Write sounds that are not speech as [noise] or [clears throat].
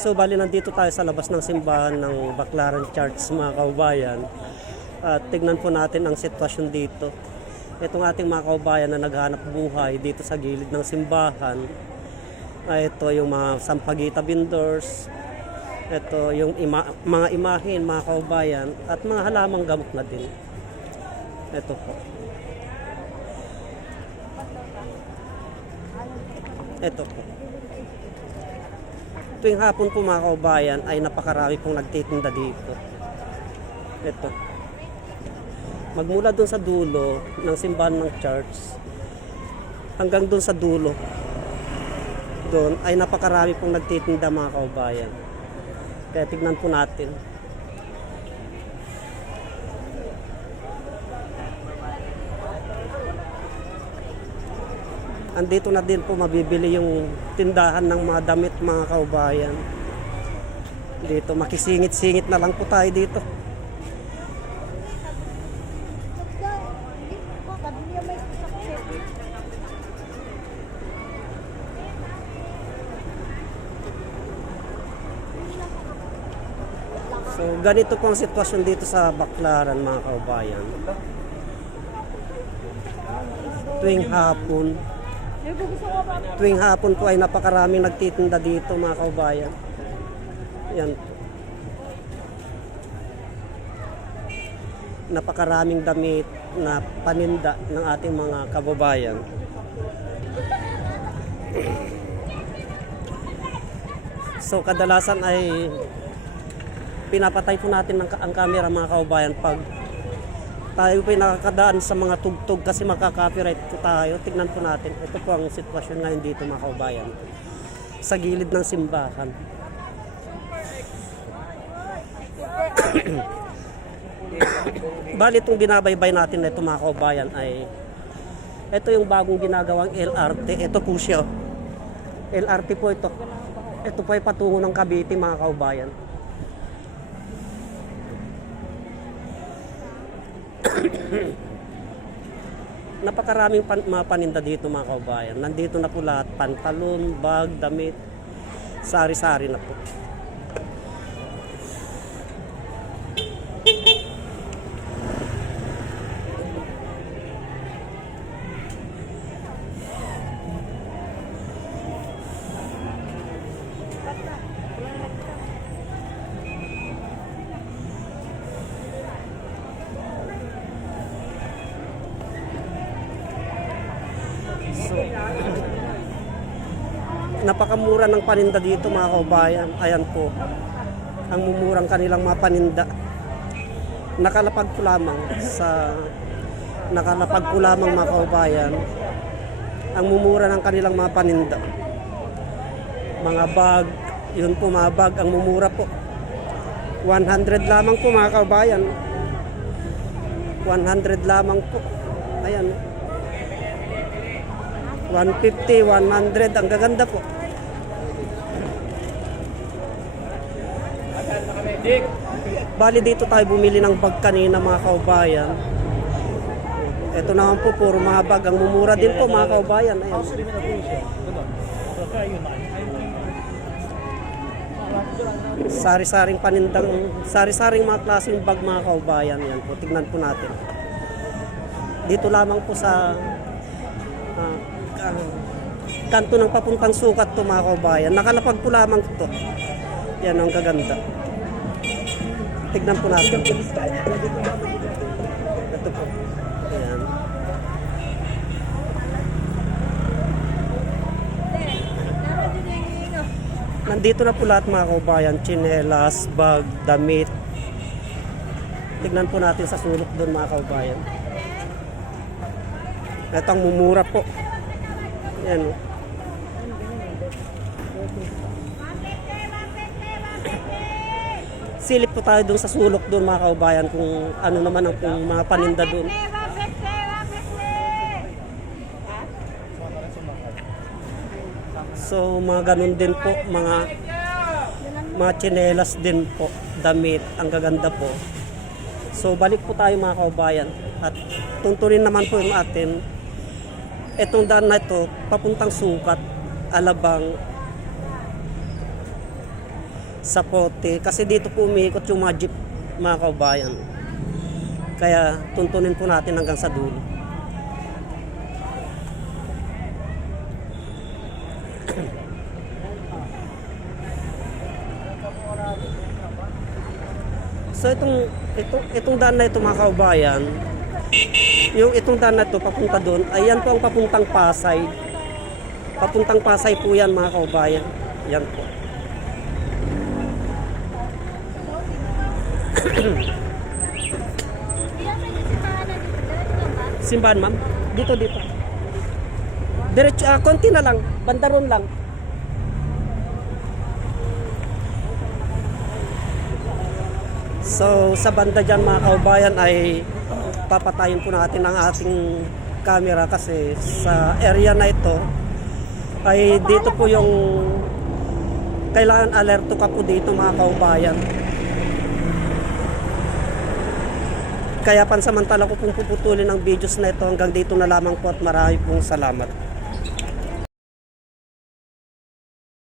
So bali nandito tayo sa labas ng simbahan ng Baclaran Church mga kaubayan. At tignan po natin ang sitwasyon dito. Itong ating mga kaubayan na naghanap buhay dito sa gilid ng simbahan. Ito yung mga sampagita vendors. Ito yung ima- mga imahin mga kaubayan at mga halamang gamot na din. Ito po. Ito po. Tuwing hapon po mga kaubayan ay napakarami pong nagtitinda dito. Ito. Magmula doon sa dulo ng simbahan ng church hanggang doon sa dulo doon ay napakarami pong nagtitinda mga kaubayan. Kaya tignan po natin. Andito na din po mabibili yung tindahan ng mga damit mga kaubayan. Dito makisingit-singit na lang po tayo dito. So ganito po ang sitwasyon dito sa Baklaran mga kaubayan. Tuwing hapon, tuwing hapon po ay napakaraming nagtitinda dito mga kaubayan. Yan. Napakaraming damit na paninda ng ating mga kababayan. So kadalasan ay pinapatay po natin ng, ang camera mga kaubayan pag tayo po nakakadaan sa mga tugtog kasi makaka-copyright po tayo. Tignan po natin. Ito po ang sitwasyon ngayon dito mga kaubayan. Sa gilid ng simbahan. [coughs] Bali itong binabaybay natin na ito mga kaubayan ay ito yung bagong ginagawang LRT. Ito po siya. LRT po ito. Ito po ay patungo ng Cavite mga kaubayan. [coughs] Napakaraming pan, mga dito mga kaubayan. Nandito na po lahat. Pantalon, bag, damit. Sari-sari na po. So, napakamura ng paninda dito mga kaubayan. Ayan po. Ang mumurang kanilang mga paninda. Nakalapag ko lamang sa nakalapag ko lamang mga kaubayan. Ang mumura ng kanilang mga paninda. Mga bag, yun po mga bag, ang mumura po. 100 lamang po mga kaubayan. 100 lamang po. Ayan. 150, 100, ang gaganda po. Bali dito tayo bumili ng bag kanina mga kaubayan. Ito naman po, puro mga bag. Ang mumura din po mga kaubayan. Ayan. Sari-saring panindang, sari-saring mga klaseng bag mga kaubayan. Yan po, tignan po natin. Dito lamang po sa ah, ah, kanto ng papuntang sukat to mga kaubayan. Nakalapag po lamang to. Yan ang gaganda. Tignan po natin. Ito po. Ayan. Nandito na po lahat mga kaubayan. Chinelas, bag, damit. Tignan po natin sa sulok doon mga kaubayan. Ito ang mumura po. Yan. Silip po tayo doon sa sulok doon mga kaubayan kung ano naman ang kung mga paninda doon. So mga ganun din po, mga mga tsinelas din po, damit, ang gaganda po. So balik po tayo mga kaubayan at tuntunin naman po yung atin itong daan na ito papuntang sukat, alabang sa pote kasi dito po umiikot yung mga jeep mga kaubayan. Kaya tuntunin po natin hanggang sa dulo. [clears throat] So itong itong itong daan na ito mga kaubayan, yung itong daan na ito papunta doon, ayan po ang papuntang Pasay. Papuntang Pasay po yan mga kaubayan. Yan po. [coughs] Simbahan ma'am? Dito dito. Diretso, ah, konti na lang. Bandaron lang. So sa banda dyan mga kaubayan ay papatayin po natin ang ating camera kasi sa area na ito ay dito po yung kailangan alerto ka po dito mga kaubayan. Kaya pansamantala ko pong puputulin ang videos na ito hanggang dito na lamang po at marami pong salamat.